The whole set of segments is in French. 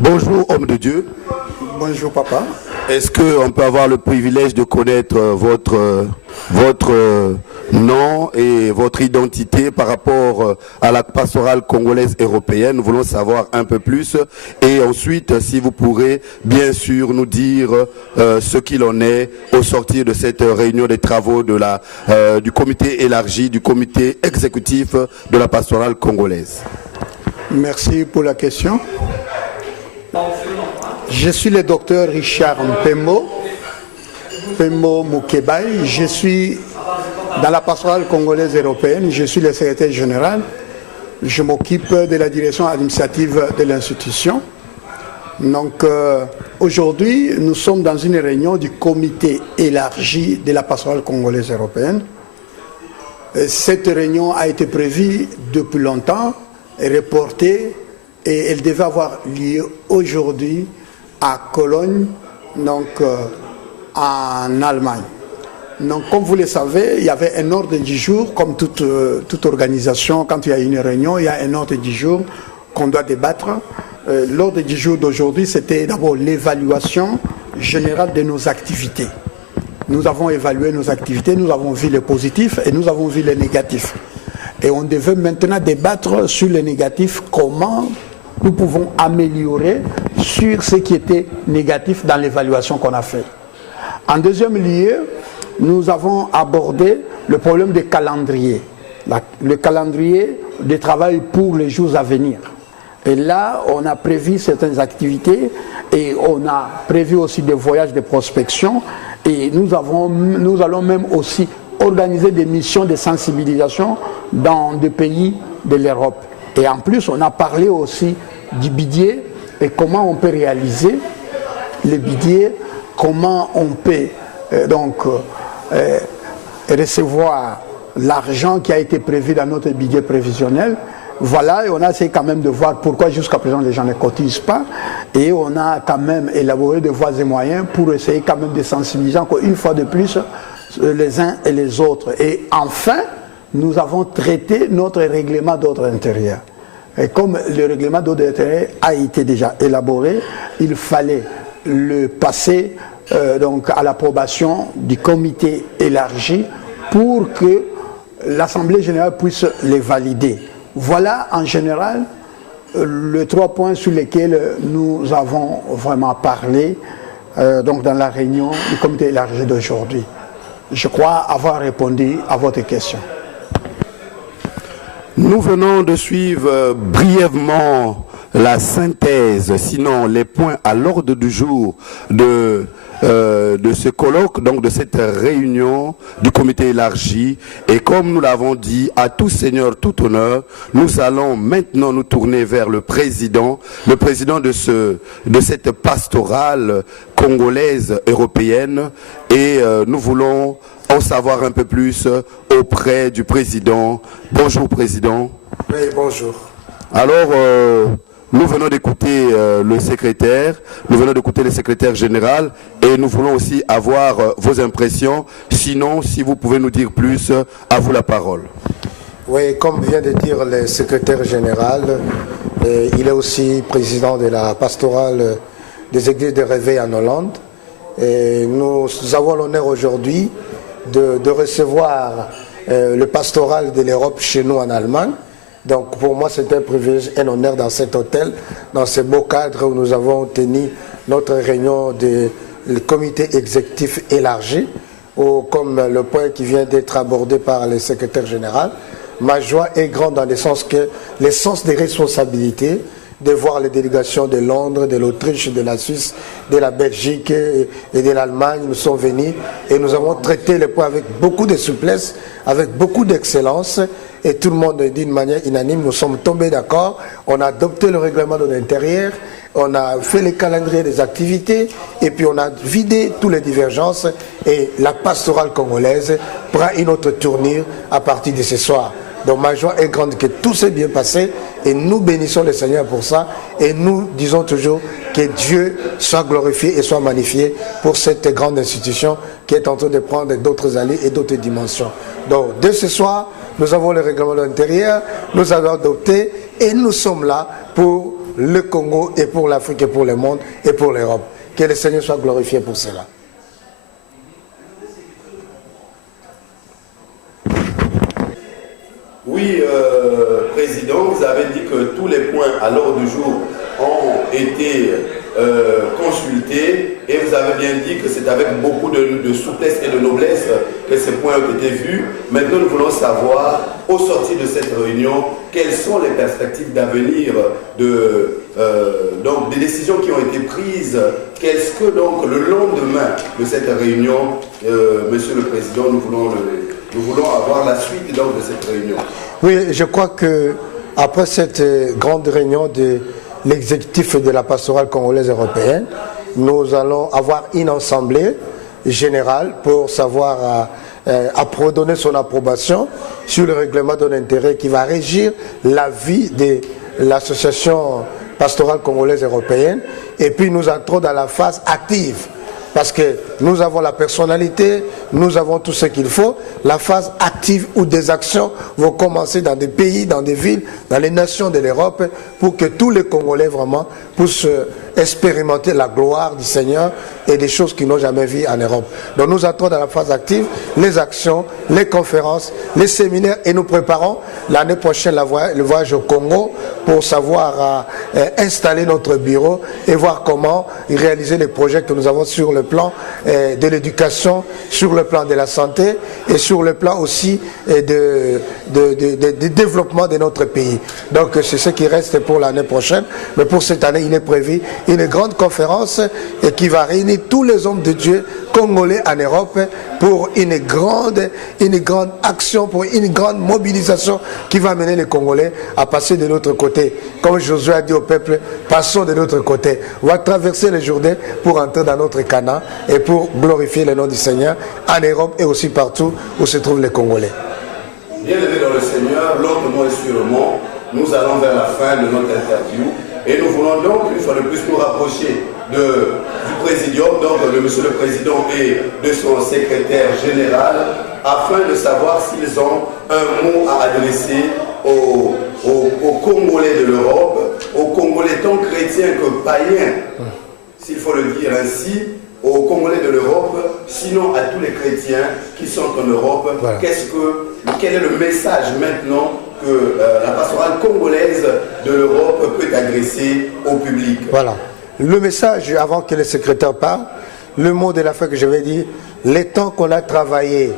Bonjour, homme de Dieu. Bonjour, papa. Est-ce qu'on peut avoir le privilège de connaître votre nom et votre identité par rapport à la pastorale congolaise européenne? Nous voulons savoir un peu plus. Et ensuite, si vous pourrez bien sûr nous dire ce qu'il en est au sortir de cette réunion des travaux de du comité élargi, du comité exécutif de la pastorale congolaise. Merci pour la question. Je suis le docteur Richard Mpembo Moukebaï. Je suis dans la pastorale congolaise européenne. Je suis le secrétaire général. Je m'occupe de la direction administrative de l'institution. Donc aujourd'hui, nous sommes dans une réunion du comité élargi de la pastorale congolaise européenne. Cette réunion a été prévue depuis longtemps, reportée, et elle devait avoir lieu aujourd'hui à Cologne, donc en Allemagne. Donc, comme vous le savez, il y avait un ordre du jour, comme toute organisation, quand il y a une réunion, il y a un ordre du jour qu'on doit débattre. L'ordre du jour d'aujourd'hui, c'était d'abord l'évaluation générale de nos activités. Nous avons évalué nos activités, nous avons vu les positifs et nous avons vu les négatifs. Et on devait maintenant débattre sur les négatifs, comment nous pouvons améliorer sur ce qui était négatif dans l'évaluation qu'on a faite. En deuxième lieu, nous avons abordé le problème des calendriers, le calendrier de travail pour les jours à venir. Et là, on a prévu certaines activités et on a prévu aussi des voyages de prospection et nous allons même aussi organiser des missions de sensibilisation dans des pays de l'Europe. Et en plus, on a parlé aussi du budget et comment on peut réaliser le budget, comment on peut recevoir l'argent qui a été prévu dans notre budget prévisionnel. Voilà, et on a essayé quand même de voir pourquoi jusqu'à présent les gens ne cotisent pas. Et on a quand même élaboré des voies et moyens pour essayer quand même de sensibiliser encore une fois de plus les uns et les autres. Et enfin, nous avons traité notre règlement d'ordre intérieur. Et comme le règlement d'ordre intérieur a été déjà élaboré, il fallait le passer donc à l'approbation du comité élargi pour que l'Assemblée générale puisse les valider. Voilà en général les 3 points sur lesquels nous avons vraiment parlé donc dans la réunion du comité élargi d'aujourd'hui. Je crois avoir répondu à votre question. Nous venons de suivre brièvement la synthèse, sinon les points à l'ordre du jour de ce colloque, donc de cette réunion du comité élargi. Et comme nous l'avons dit, à tout seigneur, tout honneur, nous allons maintenant nous tourner vers le président de cette pastorale congolaise européenne. Et nous voulons en savoir un peu plus auprès du président. Bonjour, président. Oui, bonjour. Alors, nous venons d'écouter le secrétaire, nous venons d'écouter le secrétaire général et nous voulons aussi avoir vos impressions. Sinon, si vous pouvez nous dire plus, à vous la parole. Oui, comme vient de dire le secrétaire général, il est aussi président de la pastorale des églises de réveil en Hollande. Et nous avons l'honneur aujourd'hui de recevoir le pastoral de l'Europe chez nous en Allemagne. Donc pour moi c'est un privilège, un honneur dans cet hôtel, dans ce beau cadre où nous avons tenu notre réunion du comité exécutif élargi, où, comme le point qui vient d'être abordé par le secrétaire général, ma joie est grande dans le sens que le sens des responsabilités, de voir les délégations de Londres, de l'Autriche, de la Suisse, de la Belgique et de l'Allemagne nous sont venus et nous avons traité les points avec beaucoup de souplesse, avec beaucoup d'excellence et tout le monde d'une manière unanime, nous sommes tombés d'accord, on a adopté le règlement de l'intérieur, on a fait les calendriers des activités et puis on a vidé toutes les divergences et la pastorale congolaise prend une autre tournure à partir de ce soir. Donc ma joie est grande que tout s'est bien passé et nous bénissons le Seigneur pour ça et nous disons toujours que Dieu soit glorifié et soit magnifié pour cette grande institution qui est en train de prendre d'autres allées et d'autres dimensions. Donc dès ce soir, nous avons le règlement de l'intérieur, nous avons adopté et nous sommes là pour le Congo et pour l'Afrique et pour le monde et pour l'Europe. Que le Seigneur soit glorifié pour cela. Oui, Président, vous avez dit que tous les points à l'ordre du jour ont été consultés et vous avez bien dit que c'est avec beaucoup de souplesse et de noblesse que ces points ont été vus. Maintenant, nous voulons savoir, au sortir de cette réunion, quelles sont les perspectives d'avenir donc des décisions qui ont été prises. Qu'est-ce que donc le lendemain de cette réunion, Monsieur le Président, nous voulons avoir la suite donc de cette réunion. Oui, je crois que après cette grande réunion de l'exécutif de la pastorale congolaise européenne, nous allons avoir une assemblée générale pour savoir donner son approbation sur le règlement de l'intérêt qui va régir la vie de l'association pastorale congolaise européenne. Et puis nous entrons dans la phase active. Parce que nous avons la personnalité, nous avons tout ce qu'il faut. La phase active où des actions vont commencer dans des pays, dans des villes, dans les nations de l'Europe, pour que tous les Congolais vraiment puissent expérimenter la gloire du Seigneur et des choses qu'ils n'ont jamais vues en Europe. Donc nous entrons dans la phase active, les actions, les conférences, les séminaires, et nous préparons l'année prochaine le voyage au Congo pour savoir installer notre bureau et voir comment réaliser les projets que nous avons sur le plan de l'éducation, sur le plan de la santé et sur le plan aussi de développement de notre pays. Donc c'est ce qui reste pour l'année prochaine. Mais pour cette année, il est prévu une grande conférence qui va réunir tous les hommes de Dieu congolais en Europe pour une grande action, pour une grande mobilisation qui va mener les Congolais à passer de l'autre côté. Comme Josué a dit au peuple, passons de l'autre côté. On va traverser le Jourdain pour entrer dans notre Canaan et pour glorifier le nom du Seigneur en Europe et aussi partout où se trouvent les Congolais. Bien élevé dans le Seigneur, lentement et sûrement, nous allons vers la fin de notre interview et nous voulons donc une fois de plus nous rapprocher du Présidium, donc de Monsieur le Président et de son secrétaire général, afin de savoir s'ils ont un mot à adresser aux Congolais de l'Europe, aux Congolais tant chrétiens que païens, s'il faut le dire ainsi, aux Congolais de l'Europe, sinon à tous les chrétiens qui sont en Europe. Voilà. Quel est le message maintenant que la pastorale congolaise de l'Europe peut adresser au public? Voilà. Le message, avant que le secrétaire parle, le mot de la fin que je vais dire, les temps qu'on a travaillé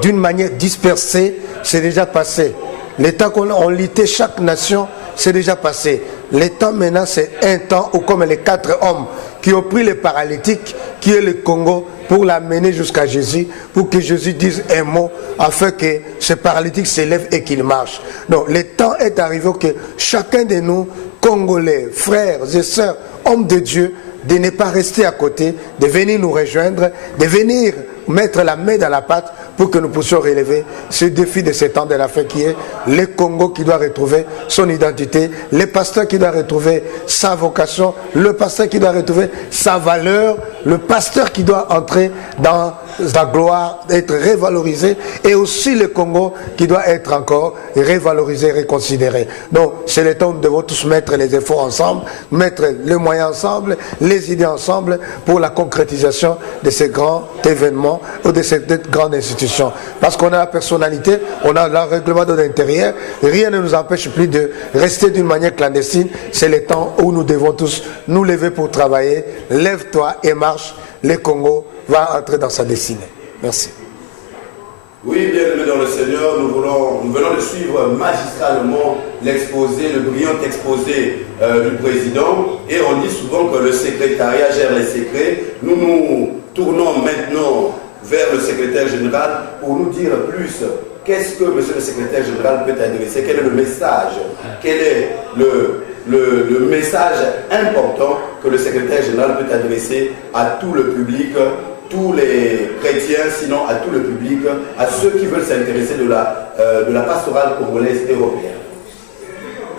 d'une manière dispersée, c'est déjà passé. Les temps qu'on luttait chaque nation, c'est déjà passé. Les temps maintenant, c'est un temps où, comme les 4 hommes qui ont pris les paralytiques, qui est le Congo, pour l'amener jusqu'à Jésus, pour que Jésus dise un mot, afin que ce paralytique s'élève et qu'il marche. Donc, le temps est arrivé que chacun de nous, Congolais, frères et sœurs, hommes de Dieu, de ne pas rester à côté, de venir nous rejoindre, de venir mettre la main dans la pâte pour que nous puissions relever ce défi de ce temps de la fin qui est le Congo qui doit retrouver son identité, le pasteur qui doit retrouver sa vocation, le pasteur qui doit retrouver sa valeur, le pasteur qui doit entrer dans la gloire, être révalorisé, et aussi le Congo qui doit être encore révalorisé, réconsidéré. Donc c'est le temps où nous devons tous mettre les efforts ensemble, mettre les moyens ensemble, les idées ensemble pour la concrétisation de ces grands événements ou de cette grande institution. Parce qu'on a la personnalité, on a le règlement de l'intérieur, rien ne nous empêche plus de rester d'une manière clandestine. C'est le temps où nous devons tous nous lever pour travailler. Lève-toi et marche. Le Congo va entrer dans sa destinée. Merci. Oui, bien-aimés dans le Seigneur, nous venons de suivre magistralement l'exposé, le brillant exposé du président. Et on dit souvent que le secrétariat gère les secrets. Nous nous tournons maintenant vers le secrétaire général pour nous dire plus. Qu'est-ce que monsieur le secrétaire général peut adresser? Quel est le message? Quel est le message important que le secrétaire général peut adresser à tout le public, tous les chrétiens, sinon à tout le public, à ceux qui veulent s'intéresser de la pastorale congolaise européenne?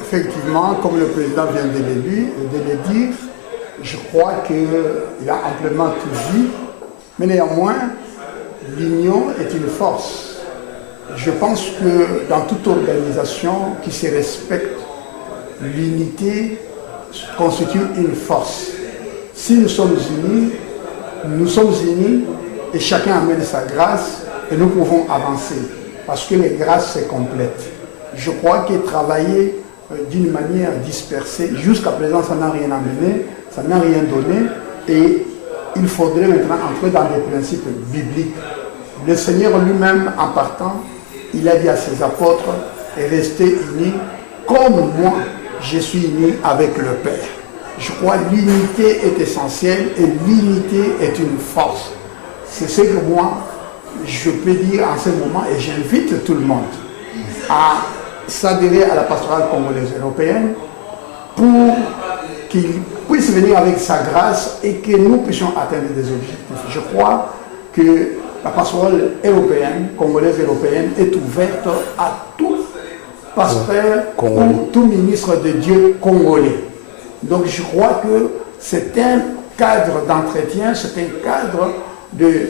Effectivement, comme le président vient de le dire, je crois qu'il a amplement tout dit, mais néanmoins, l'union est une force. Je pense que dans toute organisation qui se respecte, l'unité constitue une force. Si nous sommes unis et chacun amène sa grâce et nous pouvons avancer parce que les grâces se complètent. Je crois que travailler d'une manière dispersée, jusqu'à présent ça n'a rien amené, ça n'a rien donné et il faudrait maintenant entrer dans des principes bibliques. Le Seigneur lui-même en partant, il a dit à ses apôtres, restez unis comme moi je suis uni avec le Père. Je crois que l'unité est essentielle et l'unité est une force. C'est ce que moi, je peux dire en ce moment et j'invite tout le monde à s'adhérer à la pastorale congolaise européenne pour qu'il puisse venir avec sa grâce et que nous puissions atteindre des objectifs. Je crois que la pastorale européenne, congolaise européenne, est ouverte à tout pasteur ou tout ministre de Dieu congolais. Donc je crois que c'est un cadre d'entretien, c'est un cadre de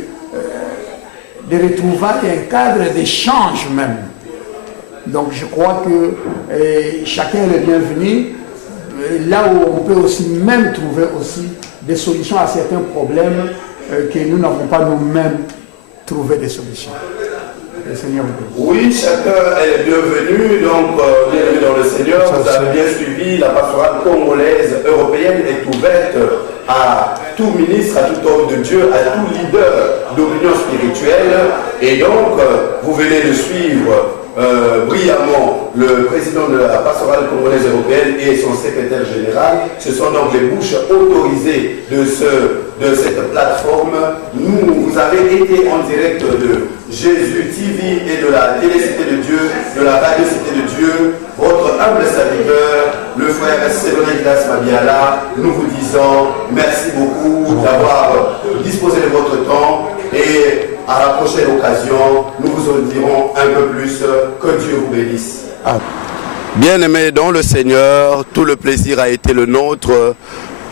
retrouvailles, un cadre d'échange même. Donc je crois que chacun est le bienvenu, là où on peut aussi même trouver aussi des solutions à certains problèmes que nous n'avons pas nous-mêmes trouvé des solutions. Le Seigneur vous bénisse. Oui, chacun est bienvenu, donc bienvenue dans le Seigneur. Vous avez bien suivi, la pastorale congolaise européenne est ouverte à tout ministre, à tout homme de Dieu, à tout leader d'opinion spirituelle. Et donc, vous venez de suivre brillamment le président de la pastorale congolaise européenne et son secrétaire général. Ce sont donc les bouches autorisées de cette plateforme. Vous avez été en direct de Jésus TV et de la Télécité de Dieu, de la Radio Cité de Dieu. Votre humble serviteur, le frère Séverin Ignace Mabiala, nous vous disons merci beaucoup d'avoir disposé de votre temps et à la prochaine occasion, nous vous en dirons un peu plus. Que Dieu vous bénisse. Bien-aimés dans le Seigneur, tout le plaisir a été le nôtre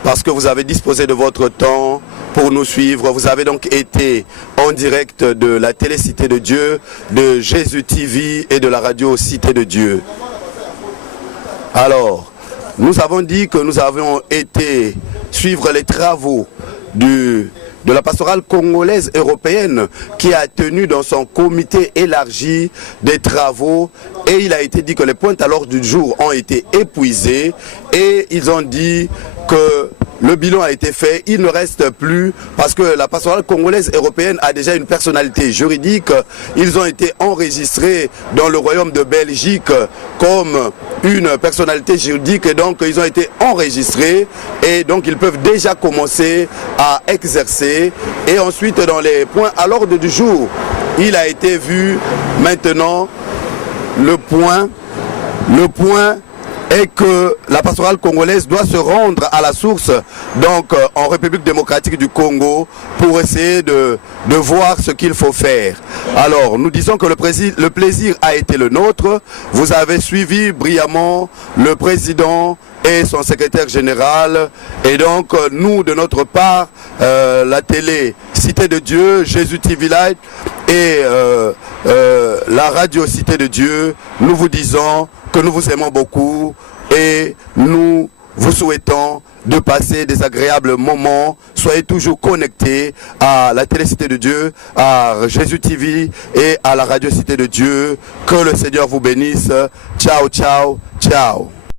parce que vous avez disposé de votre temps pour nous suivre. Vous avez donc été en direct de la Télécité de Dieu, de Jésus TV et de la Radio Cité de Dieu. Alors, nous avons dit que nous avions été suivre les travaux de la pastorale congolaise européenne qui a tenu dans son comité élargi des travaux et il a été dit que les points à l'ordre du jour ont été épuisés et ils ont dit que le bilan a été fait, il ne reste plus parce que la pastorale congolaise européenne a déjà une personnalité juridique. Ils ont été enregistrés dans le royaume de Belgique comme une personnalité juridique et donc ils ont été enregistrés et donc ils peuvent déjà commencer à exercer. Et ensuite dans les points à l'ordre du jour, il a été vu maintenant le point est que la pastorale congolaise doit se rendre à la source, donc en République démocratique du Congo, pour essayer de voir ce qu'il faut faire. Alors, nous disons que le plaisir a été le nôtre. Vous avez suivi brillamment le président et son secrétaire général. Et donc, nous, de notre part, la télé Cité de Dieu, Jésus TV Light et la radio Cité de Dieu, nous vous disons que nous vous aimons beaucoup et nous vous souhaitons de passer des agréables moments. Soyez toujours connectés à la Télécité de Dieu, à Jésus TV et à la Radio Cité de Dieu. Que le Seigneur vous bénisse. Ciao, ciao, ciao.